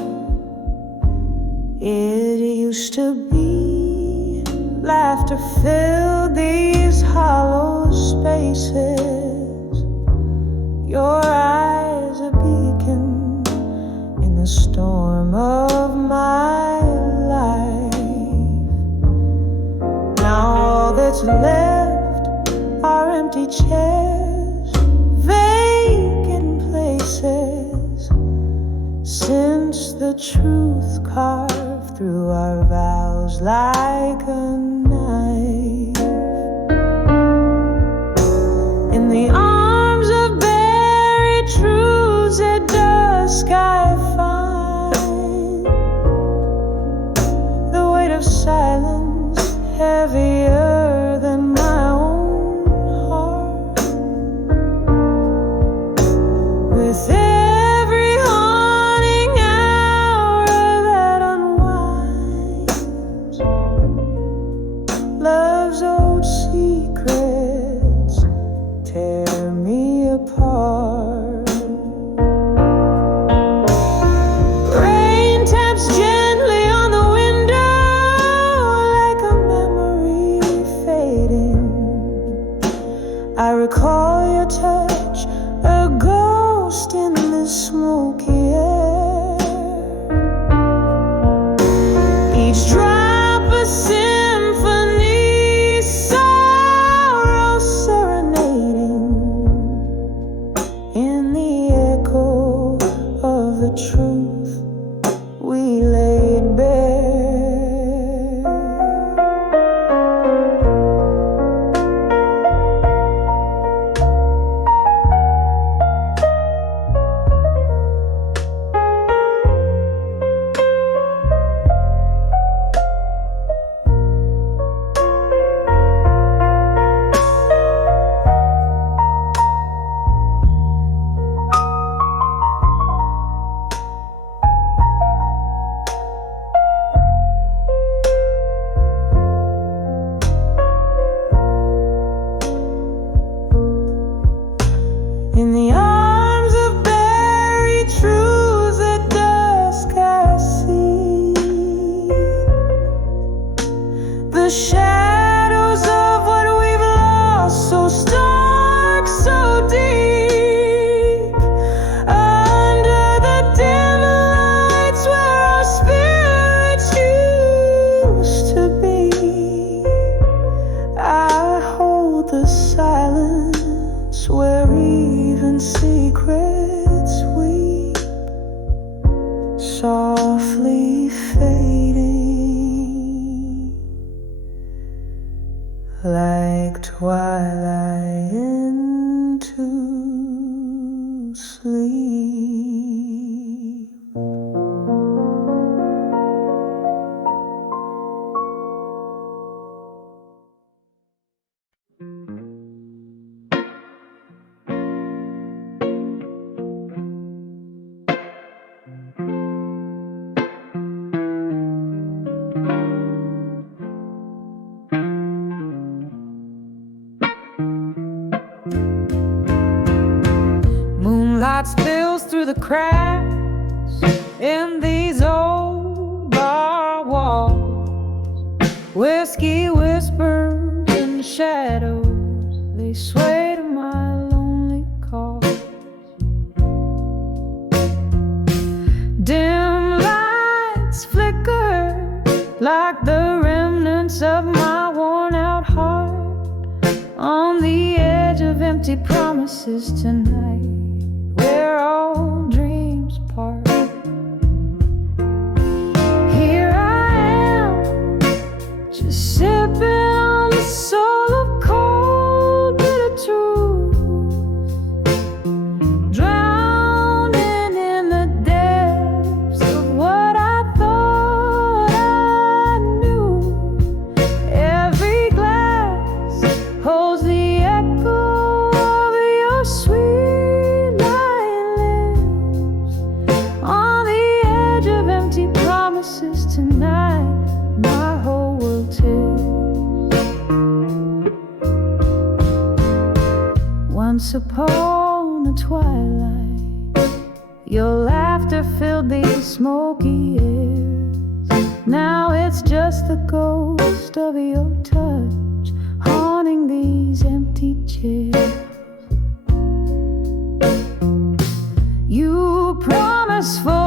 It used to be laughter filled these hollow spaces. Your eyes a beacon in the storm of my life. Now all that's left are empty chairs, vacant places, since the truth carved through our vows like a knife. In the arms of buried truths at dusk I find the weight of silence heavier than my own heart. With every haunting hour that unwinds love's old secrets tear me apart. Rain taps gently on the window the shadows of what we've lost, so stark, so deep, under the dim lights where our spirits used to be. I hold the silence where even secrets weep, softly fading like twilight into sleep. Moonlight spills through the cracks in these old bar walls. Whiskey whispers in the shadows, they sway to my lonely call. Dim lights flicker like the remnants of my worn out heart, on the edge of empty promises tonight, where all dreams part. Here I am, just sipping on the soul of cold bitter truth, drowning in the depths of what I thought I knew. Every glass holds the echo of your sweet lying lips, on the edge of empty promises tonight, my whole world tilts. Once upon a twilight, your laughter filled these smoky airs. Now it's just the ghost of your touch haunting these empty chairs. You promised for